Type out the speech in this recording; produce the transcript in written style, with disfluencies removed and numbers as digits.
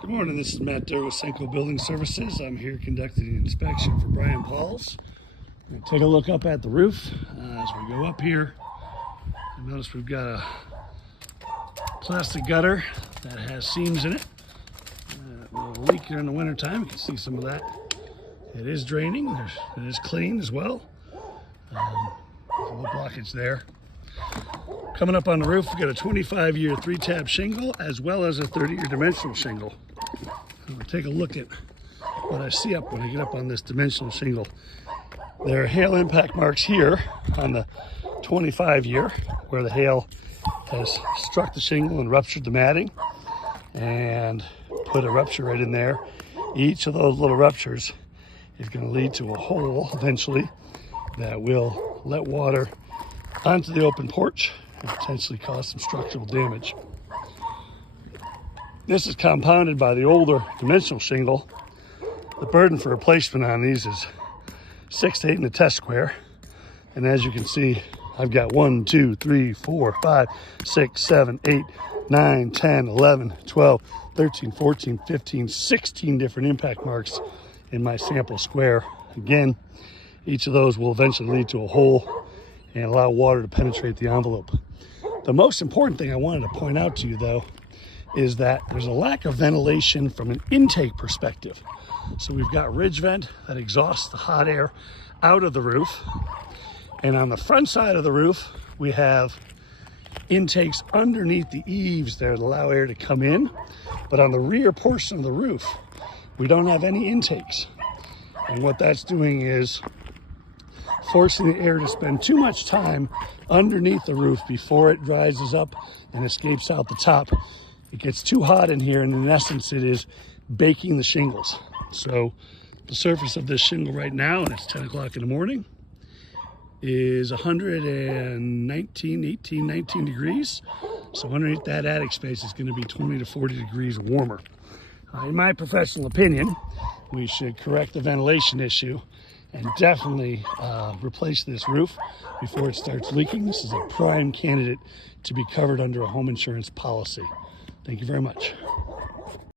Good morning, this is Matt Durr with Cenco Building Services. I'm here conducting an inspection for Brian Pauls. Take a look up at the roof as we go up here. Notice we've got a plastic gutter that has seams in it. It will leak here in the winter time. You can see some of that. It is draining. It is clean as well. There's a little blockage there. Coming up on the roof, we've got a 25-year 3-tab shingle as well as a 30-year dimensional shingle. We'll take a look at what I see up when I get up on this dimensional shingle. There are hail impact marks here on the 25-year where the hail has struck the shingle and ruptured the matting and put a rupture right in there. Each of those little ruptures is going to lead to a hole eventually that will let water onto the open porch and potentially cause some structural damage. This is compounded by the older dimensional shingle. The burden for replacement on these is 6 to 8 in the test square. And as you can see, I've got 1, 2, 3, 4, 5, 6, 7, 8, 9, 10, 11, 12, 13, 14, 15, 16 different impact marks in my sample square. Again, each of those will eventually lead to a hole and allow water to penetrate the envelope. The most important thing I wanted to point out to you, though, is that there's a lack of ventilation from an intake perspective. So we've got ridge vent that exhausts the hot air out of the roof. And on the front side of the roof, we have intakes underneath the eaves there that allow air to come in. But on the rear portion of the roof, we don't have any intakes. And what that's doing is forcing the air to spend too much time underneath the roof before it rises up and escapes out the top. It gets too hot in here, and in essence, it is baking the shingles. So the surface of this shingle right now, and it's 10 o'clock in the morning, is 19 degrees. So underneath that attic space is going to be 20 to 40 degrees warmer. In my professional opinion, we should correct the ventilation issue and definitely replace this roof before it starts leaking. This is a prime candidate to be covered under a home insurance policy. Thank you very much.